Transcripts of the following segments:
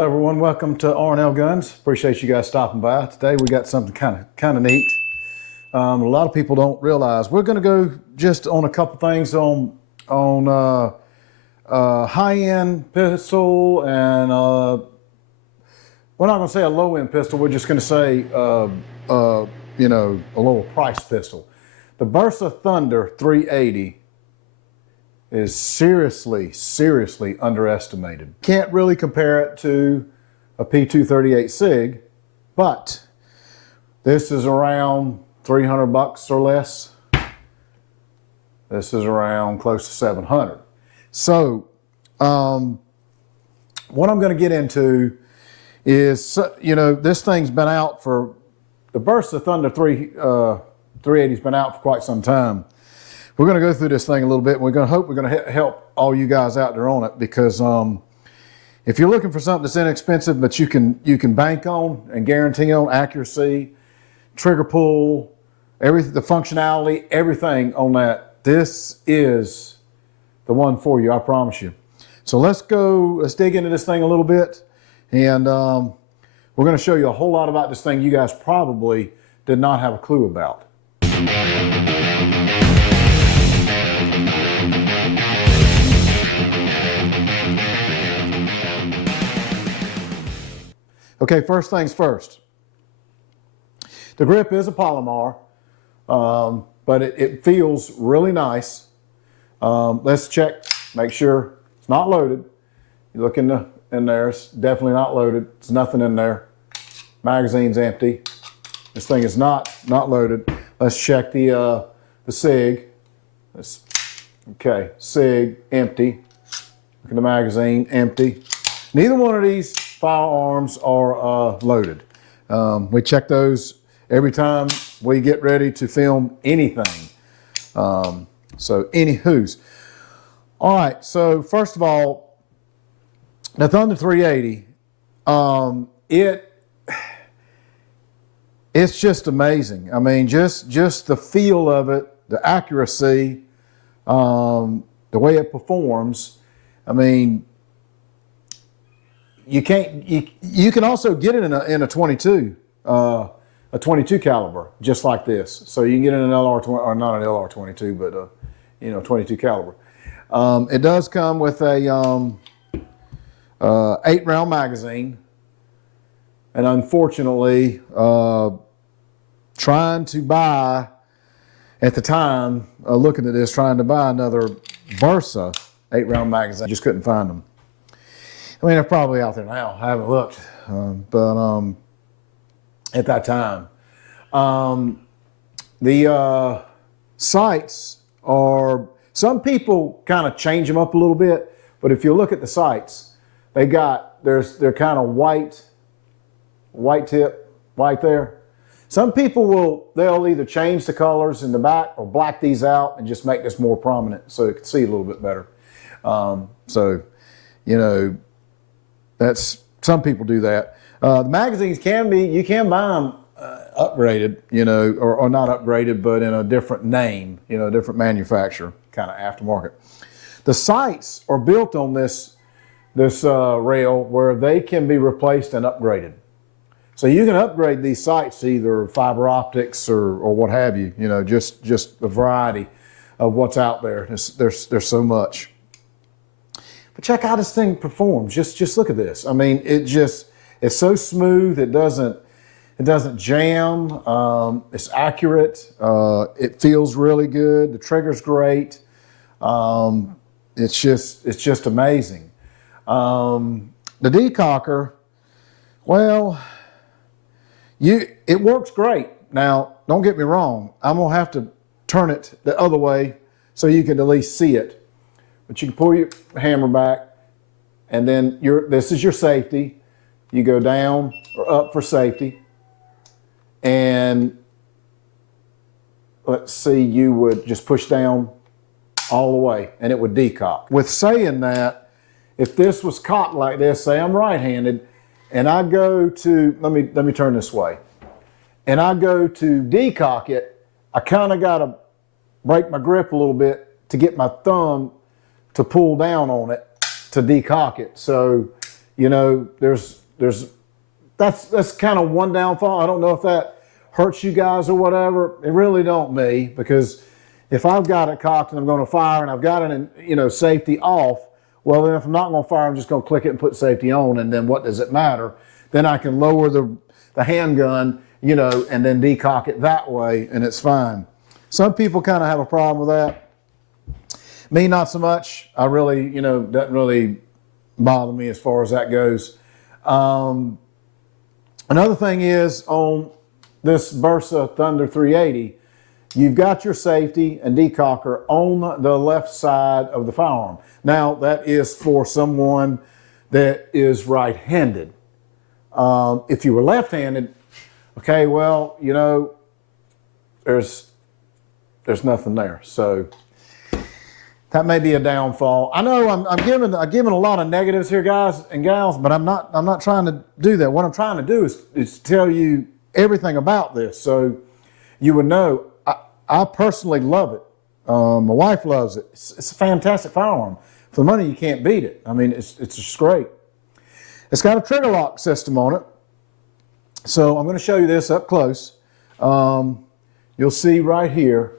Hello everyone, welcome to R&L Guns. Appreciate you guys stopping by. Today we got something kind of neat. A lot of people don't realize. We're going to go just on a couple things on high-end pistol and we're not going to say a low-end pistol. We're just going to say you know, a lower price pistol. The Bersa Thunder 380 is seriously underestimated. Can't really compare it to a P238 SIG, but this is around 300 bucks or less. This is around close to 700. So what I'm going to get into is, you know, this thing's been out for, the Bersa Thunder 380's been out for quite some time. We're going to go through this thing a little bit. We're going to help all you guys out there on it, because if you're looking for something that's inexpensive but you can bank on and guarantee on accuracy, trigger pull, everything, the functionality, everything on that, this is the one for you, I promise you. So let's dig into this thing a little bit, and we're going to show you a whole lot about this thing you guys probably did not have a clue about. Okay, first things first. The grip is a polymer, but it feels really nice. Let's check, make sure it's not loaded. You look in there, it's definitely not loaded. There's nothing in there. Magazine's empty. This thing is not loaded. Let's check the SIG. Okay, SIG, empty. Look at the magazine, empty. Neither one of these firearms are loaded. We check those every time we get ready to film anything. So anywho's. All right, so first of all, the Thunder 380, it's just amazing. I mean, just the feel of it, the accuracy, the way it performs. I mean, you can also get it in a 22, a 22 caliber, just like this. So you can get it in an LR20, or not an LR22, but you know, 22 caliber. It does come with a 8-round magazine, and unfortunately, trying to buy at the time, looking at this, trying to buy another Bersa 8-round magazine, just couldn't find them. I mean, they're probably out there now. I haven't looked, but at that time. The sights are, some people kind of change them up a little bit, but if you look at the sights, they're kind of white tip, white there. Some people they'll either change the colors in the back or black these out and just make this more prominent so you can see a little bit better. So, you know, some people do that. The magazines you can buy them upgraded, you know, or not upgraded, but in a different name, you know, a different manufacturer, kind of aftermarket. The sights are built on this rail where they can be replaced and upgraded. So you can upgrade these sights to either fiber optics or what have you, you know, just a variety of what's out there. There's so much. But check out how this thing performs. Just look at this. I mean, it's so smooth. It doesn't jam. It's accurate. It feels really good. The trigger's great. It's just amazing. The decocker, well, it works great. Now, don't get me wrong. I'm gonna have to turn it the other way so you can at least see it. But you can pull your hammer back, and then this is your safety. You go down or up for safety. And let's see, you would just push down all the way and it would decock. With saying that, if this was cocked like this, say I'm right-handed, and I go to, let me turn this way, and I go to decock it, I kind of got to break my grip a little bit to get my thumb to pull down on it to decock it. So that's kind of one downfall. I don't know if that hurts you guys or whatever. It really don't me, because if I've got it cocked and I'm going to fire and I've got it in, safety off, well, then if I'm not going to fire, I'm just going to click it and put safety on, and then what does it matter? Then I can lower the handgun, and then decock it that way, and it's fine. Some people kind of have a problem with that. Me, not so much. I really, doesn't really bother me as far as that goes. Another thing is, on this Bersa Thunder 380, you've got your safety and decocker on the left side of the firearm. Now, that is for someone that is right-handed. If you were left-handed, okay, well, there's nothing there. So that may be a downfall. I know I'm giving a lot of negatives here, guys and gals, but I'm not trying to do that. What I'm trying to do is tell you everything about this, so you would know. I personally love it. My wife loves it. It's a fantastic firearm. For the money, you can't beat it. I mean, it's just great. It's got a trigger lock system on it. So I'm going to show you this up close. You'll see right here,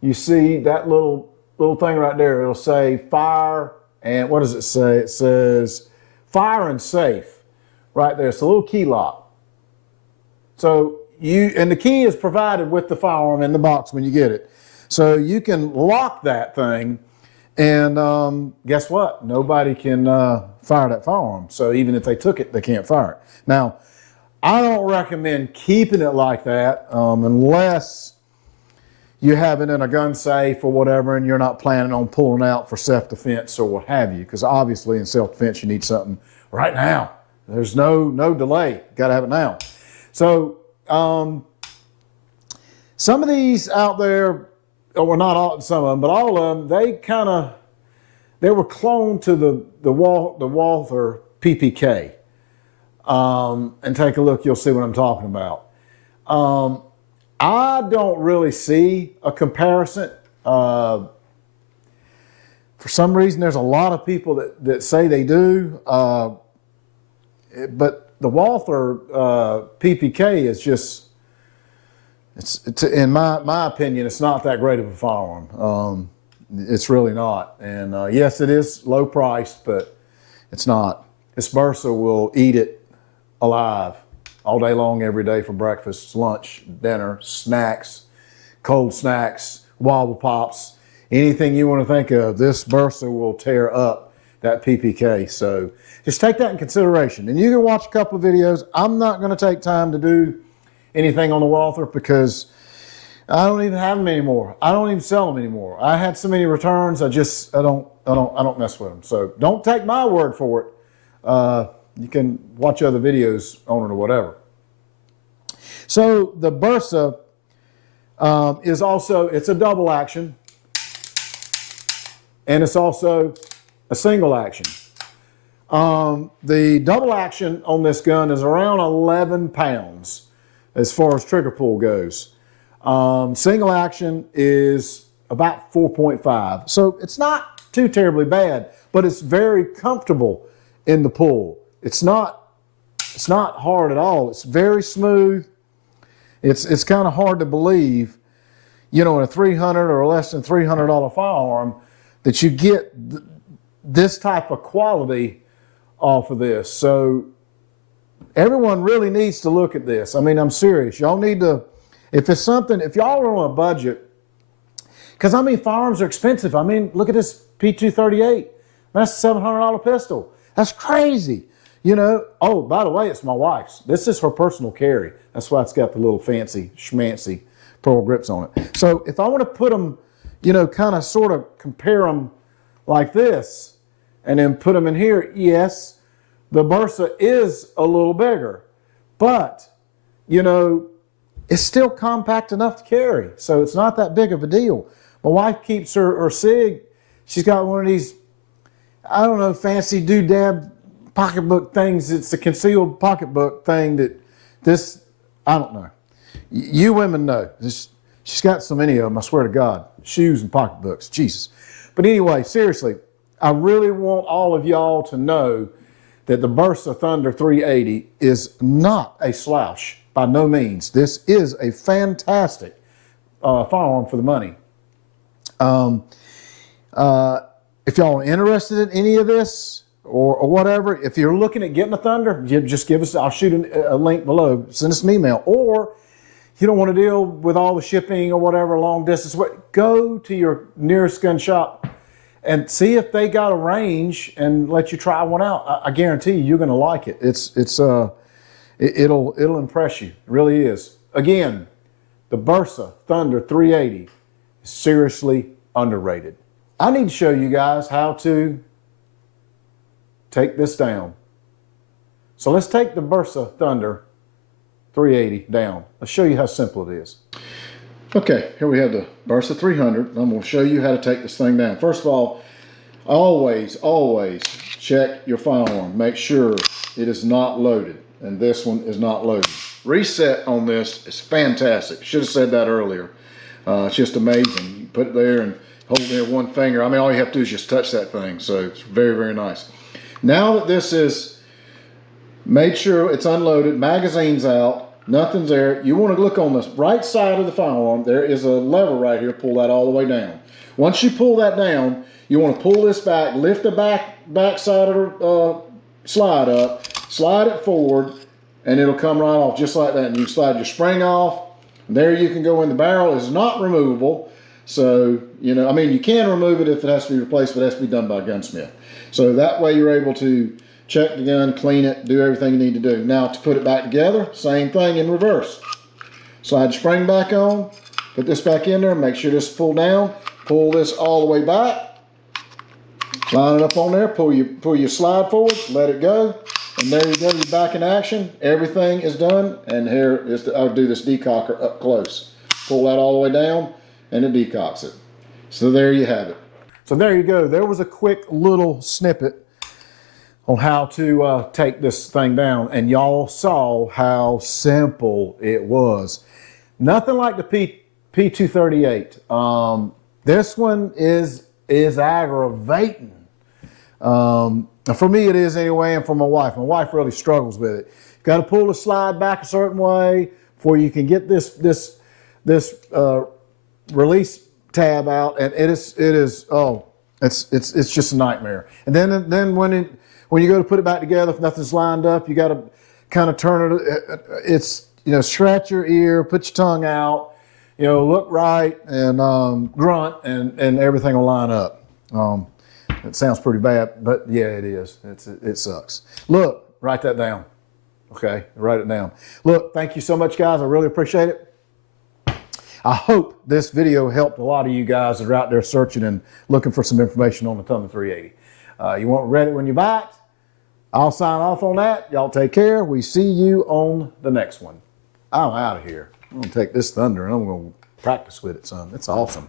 you see that little thing right there. It'll say fire, and what does it say? It says fire and safe right there. It's a little key lock. So and the key is provided with the firearm in the box when you get it. So you can lock that thing, and guess what? Nobody can fire that firearm. So even if they took it, they can't fire it. Now, I don't recommend keeping it like that unless you have it in a gun safe or whatever, and you're not planning on pulling out for self-defense or what have you, because obviously in self-defense you need something right now. There's no delay. Got to have it now. So some of these out there, well, not all, some of them, but all of them, they were cloned to the Walther PPK. And take a look, you'll see what I'm talking about. I don't really see a comparison. For some reason, there's a lot of people that say they do. But the Walther PPK is just, it's in my opinion, it's not that great of a firearm. It's really not. And yes, it is low priced, but it's not. This Bersa will eat it alive all day long, every day, for breakfast, lunch, dinner, snacks, cold snacks, wobble pops, anything you want to think of. This Bersa will tear up that PPK. So just take that in consideration. And you can watch a couple of videos. I'm not going to take time to do anything on the Walther because I don't even have them anymore. I don't even sell them anymore. I had so many returns. I don't mess with them. So don't take my word for it. You can watch other videos on it or whatever. So the Bersa is also, it's a double action, and it's also a single action. The double action on this gun is around 11 pounds as far as trigger pull goes. Single action is about 4.5. So it's not too terribly bad, but it's very comfortable in the pull. It's not hard at all. It's very smooth. It's kind of hard to believe, in a $300 or less than $300 firearm that you get this type of quality off of this. So everyone really needs to look at this. I mean, I'm serious. Y'all need to, if y'all are on a budget, because firearms are expensive. Look at this P238. That's a $700 pistol. That's crazy. Oh, by the way, it's my wife's. This is her personal carry. That's why it's got the little fancy schmancy pearl grips on it. So if I want to put them, kind of sort of compare them like this and then put them in here, yes, the Bersa is a little bigger, but, it's still compact enough to carry. So it's not that big of a deal. My wife keeps her SIG. She's got one of these, I don't know, fancy doodad pocketbook things. It's a concealed pocketbook thing I don't know. You women know. She's got so many of them, I swear to God. Shoes and pocketbooks, Jesus. But anyway, seriously, I really want all of y'all to know that the Bersa Thunder 380 is not a slouch by no means. This is a fantastic firearm for the money. If y'all are interested in any of this or whatever, if you're looking at getting a Thunder, just give us, I'll shoot a link below, send us an email. Or if you don't want to deal with all the shipping or whatever, long distance, go to your nearest gun shop and see if they got a range and let you try one out. I guarantee you're going to like it. It'll impress you. It really is. Again, the Bersa Thunder 380 is seriously underrated. I need to show you guys how to take this down. So let's take the Bersa Thunder 380 down. Let's show you how simple it is. Okay, here we have the Bersa 300. I'm going to show you how to take this thing down. First of all, always check your firearm. Make sure it is not loaded, and this one is not loaded. Reset on this is fantastic. Should have said that earlier. It's just amazing. You put it there and hold it there with one finger. I mean, all you have to do is just touch that thing. So it's very, very nice. Now that this is made sure it's unloaded, magazine's out, nothing's there, you want to look on the right side of the firearm. There is a lever right here. Pull that all the way down. Once you pull that down, you want to pull this back, lift the back side of the slide up, slide it forward, and it'll come right off just like that. And you slide your spring off. There you can go in. The barrel is not removable. So, you know, I mean, you can remove it if it has to be replaced, but it has to be done by a gunsmith. So that way you're able to check the gun, clean it, do everything you need to do. Now to put it back together, same thing in reverse. Slide the spring back on, put this back in there, make sure this is pulled down, pull this all the way back, line it up on there, pull your slide forward, let it go, and there you go, you're back in action. Everything is done, and here is I'll do this decocker up close. Pull that all the way down, and it decocks it. So there you have it. So there you go. There was a quick little snippet on how to take this thing down, and y'all saw how simple it was. Nothing like the P238. This one is aggravating. For me it is anyway, and for my wife. My wife really struggles with it. Got to pull the slide back a certain way before you can get this release tab out, and it's just a nightmare. And then when you go to put it back together, if nothing's lined up, you got to kind of turn it. It's, you know, scratch your ear, put your tongue out, you know, look right, and grunt, and everything will line up. It sounds pretty bad, but yeah, it is. It sucks. Look, write that down. Okay, write it down. Look, thank you so much, guys. I really appreciate it. I hope this video helped a lot of you guys that are out there searching and looking for some information on the Thunder 380. You want ready when you're back? I'll sign off on that. Y'all take care. We see you on the next one. I'm out of here. I'm going to take this Thunder and I'm going to practice with it some. It's awesome.